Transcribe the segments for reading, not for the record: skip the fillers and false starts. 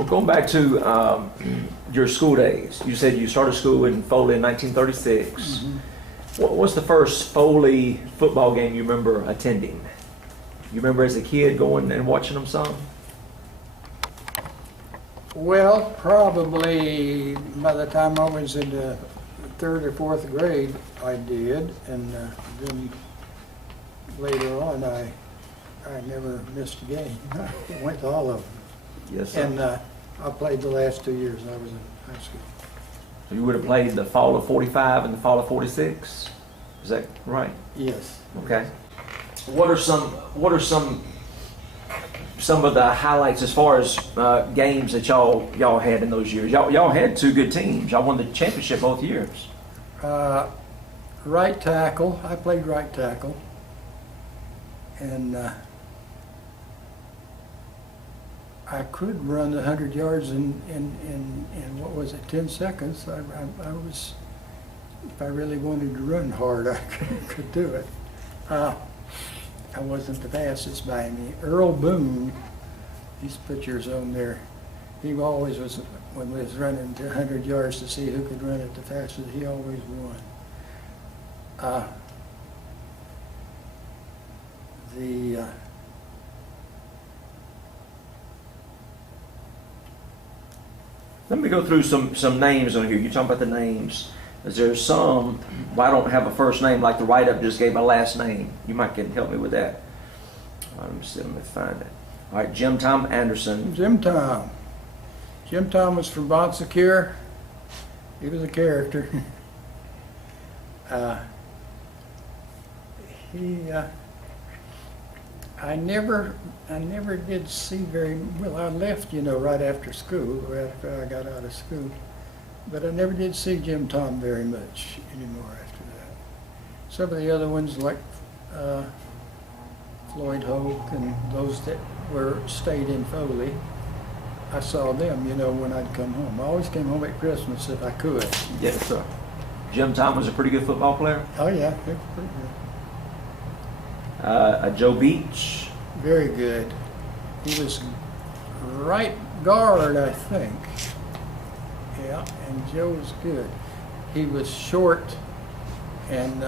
Well, going back to your school days, you said you started school in Foley in 1936. Mm-hmm. What was the first Foley football game you remember attending? You remember as a kid going and watching them some? Well, probably by the time I was in the third or fourth grade, I did, and then later on, I never missed a game. I went to all of them. Yes, sir. And I played the last 2 years I was in high school. So you would have played the fall of 45 and the fall of 46? Is that right? Yes. Okay. What are some of the highlights as far as games that y'all had in those years? Y'all had two good teams. Y'all won the championship both years. Right tackle. I played right tackle. And I could run 100 yards in what was it, 10 seconds. I was, if I really wanted to run hard, I could do it. I wasn't the fastest by any. Earl Boone, these pictures on there, he always was, when we was running 100 yards to see who could run it the fastest, he always won. Let me go through some names on here. You're talking about the names. Is there some, well, I don't have a first name like the write-up just gave my last name. You might can help me with that. Let me see, let me find it. All right, Jim Tom Anderson. Jim Tom. Jim Tom was from Bon Secours. He was a character. I never did see very well. I left, right after school, right after I got out of school. But I never did see Jim Tom very much anymore after that. Some of the other ones, like Floyd Hoke and those that stayed in Foley, I saw them, when I'd come home. I always came home at Christmas if I could. Yes, sir. Jim Tom was a pretty good football player. Oh yeah, he was pretty good. Joe Beach. Very good. He was right guard, I think. Yeah, and Joe was good. He was short, and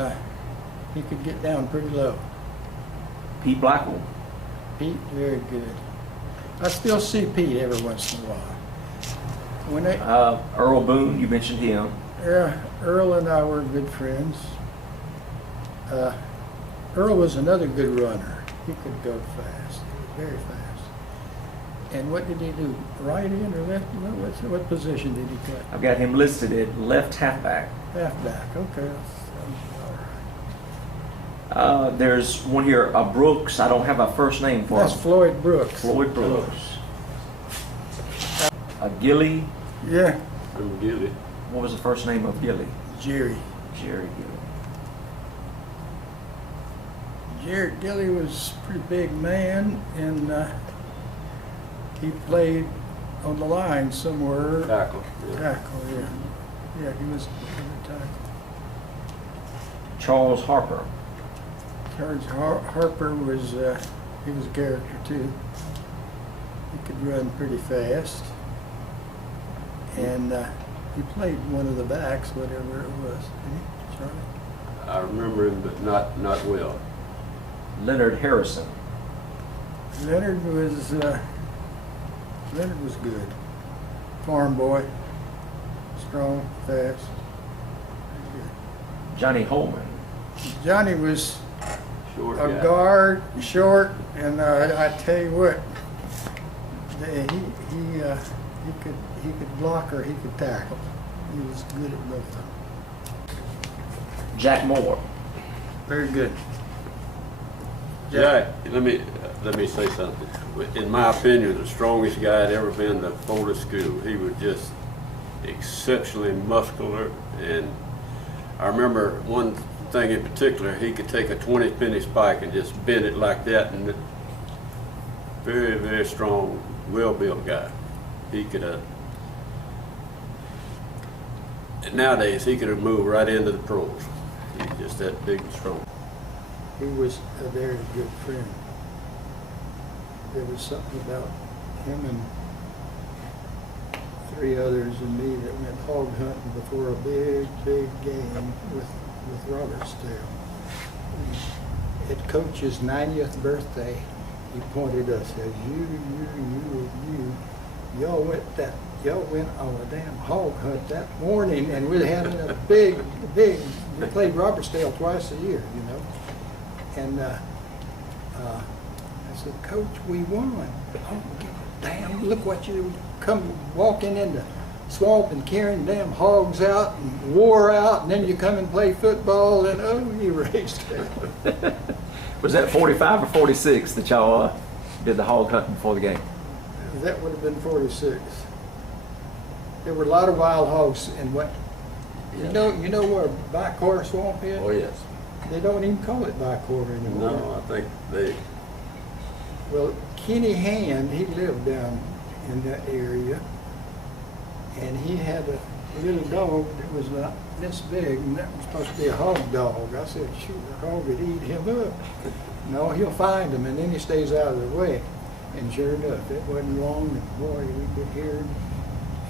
he could get down pretty low. Pete Blackwell. Pete, very good. I still see Pete every once in a while. When Earl Boone, you mentioned him. Earl and I were good friends. Earl was another good runner. He could go fast, very fast. And what did he do? Right in or left? What position did he play? I've got him listed at left halfback. Halfback. Okay. All right. There's one here, Brooks. I don't have a first name for That's him. Floyd Brooks. Floyd Brooks. Gilly. Yeah. I'm Gilly. What was the first name of Gilly? Jerry. Jerry Gilly. Jared Gilly was a pretty big man, and he played on the line somewhere. Tackle. Yeah. Tackle, yeah. Yeah, he was a good tackle. Charles Harper. Charles Harper was, he was a character too. He could run pretty fast. And he played one of the backs, whatever it was. Didn't he, Charlie? I remember him, but not well. Leonard Harrison. Leonard was good. Farm boy, strong, fast. Very Johnny Holman. good. Johnny was Short a guy. guard, short, and I tell you what, he could block or he could tackle. He was good at both of them. Jack Moore. Very good. Jack, let me say something. In my opinion, the strongest guy I'd ever been to Foley School. He was just exceptionally muscular, and I remember one thing in particular. He could take a 20-penny spike and just bend it like that, and very, very strong, well-built guy. He could nowadays he could have moved right into the pros. He's just that big and strong. He was a very good friend. There was something about him and three others and me that went hog hunting before a big game with Robertsdale. At Coach's 90th birthday, he pointed us, says, y'all went on a damn hog hunt that morning, and we're having a big, we played Robertsdale twice a year, you know. And I said, Coach, we won. Oh, damn, look what you come walking in the swamp and carrying damn hogs out and wore out, and then you come and play football, and oh, you raised hell. Was that 45 or 46 that y'all did the hog hunting before the game? That would have been 46. There were a lot of wild hogs in what, you know where Bicor Swamp is? Oh, yes. They don't even call it Bicor anymore. No, I think they, Well, Kenny Hand, he lived down in that area, and he had a little dog that was about this big, and that was supposed to be a hog dog. I said, shoot, the hog would eat him up. No, he'll find him, and then he stays out of the way. And sure enough, it wasn't long, and boy, we could hear him.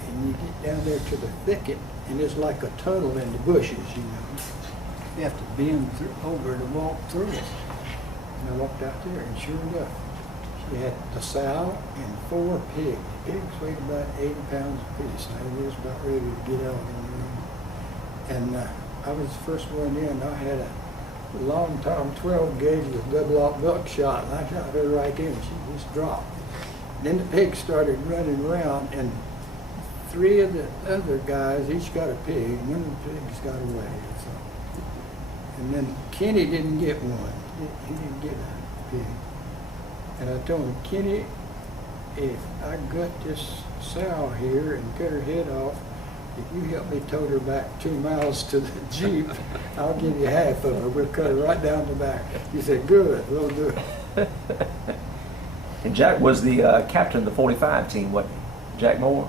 And you get down there to the thicket, and it's like a tunnel in the bushes, you know. You have to bend over to walk through it. And I walked out there, and sure enough, she had a sow and 4 pigs. Pigs weighed about 80 pounds apiece. I was about ready to get out on the road. And I was the first one in. I had a long Tom 12 gauge with double-aught buckshot, and I shot her right in. She just dropped. And then the pigs started running around, and 3 of the other guys each got a pig, and one of the pigs got away. So. And then Kenny didn't get one. He didn't get a pig. And I told him, Kenny, if I gut this sow here and cut her head off, if you help me tote her back 2 miles to the Jeep, I'll give you half of her. We'll cut her right down the back. He said, good, we'll do it. And Jack was the captain of the 45 team, what? Jack Moore?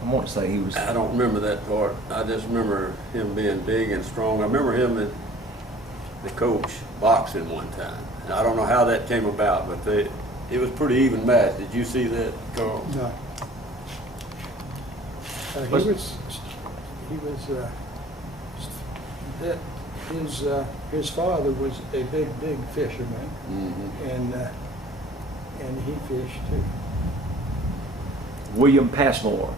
I want to say he was. I don't remember that part. I just remember him being big and strong. I remember him and the coach boxing one time. And I don't know how that came about, but it was pretty even match. Did you see that, Carl? No. His father was a big fisherman, and he fished too. William Passmore.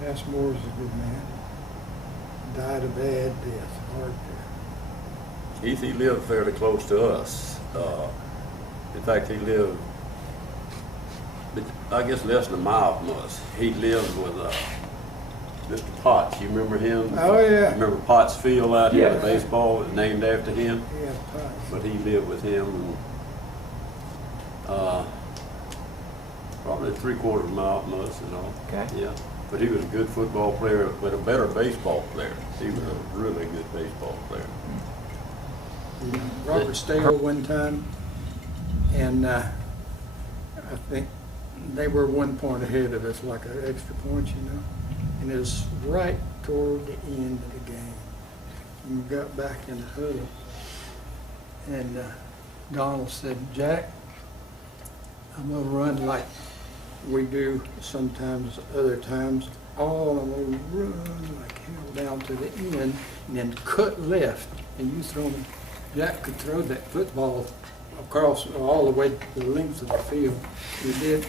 Passmore's a good man. Died a bad death, hard death. He lived fairly close to us. In fact, he lived, I guess, less than a mile from us. He lived with Mr. Potts. You remember him? Oh, yeah. Remember Potts Field out here, Yeah. the baseball was named after him? Yeah, Potts. But he lived with him, and probably 3/4 mile from us, you know. Okay. Yeah. But he was a good football player, but a better baseball player. He was a really good baseball player. Robertsdale one time, and I think they were 1 point ahead of us, like an extra point, you know. And it was right toward the end of the game. And we got back in the huddle, and Donald said, Jack, I'm going to run like we do sometimes, other times. I'm going to run like hell down to the end, and then cut left, and you throw me. Jack could throw that football across all the way to the length of the field. He did,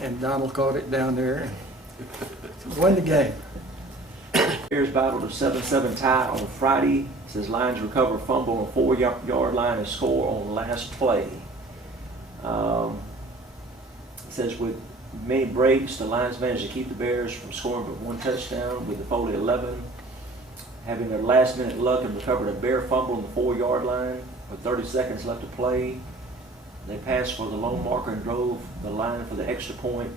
and Donald caught it down there and won the game. Bears battled a 7-7 tie on Friday. It says Lions recover fumble on 4-yard line and score on last play. It says with many breaks, the Lions managed to keep the Bears from scoring but 1 touchdown with the Foley 11. Having their last-minute luck and recovered a Bear fumble on the 4-yard line with 30 seconds left to play. They passed for the lone marker and drove the line for the extra point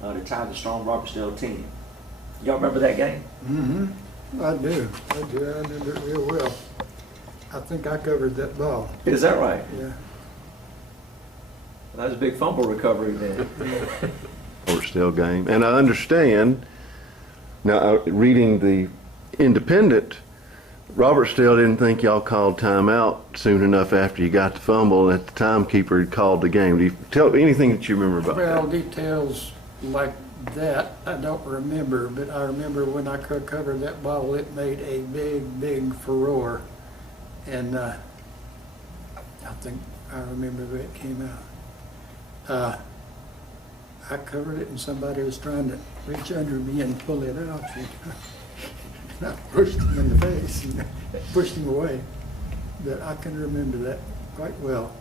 to tie the strong Robertsdale team. Y'all remember that game? Mm-hmm. I do. I remember it real well. I think I covered that ball. Is that right? Yeah. That was a big fumble recovery then. Robertsdale game. And I understand, now reading the Independent, Robertsdale didn't think y'all called timeout soon enough after you got the fumble, and the timekeeper had called the game. Do you tell anything that you remember about Well, that? details like That I don't remember, but I remember when I covered that bottle, it made a big, big furore. And I think I remember the way it came out. I covered it and somebody was trying to reach under me and pull it out. And I pushed him in the face and pushed him away. But I can remember that quite well.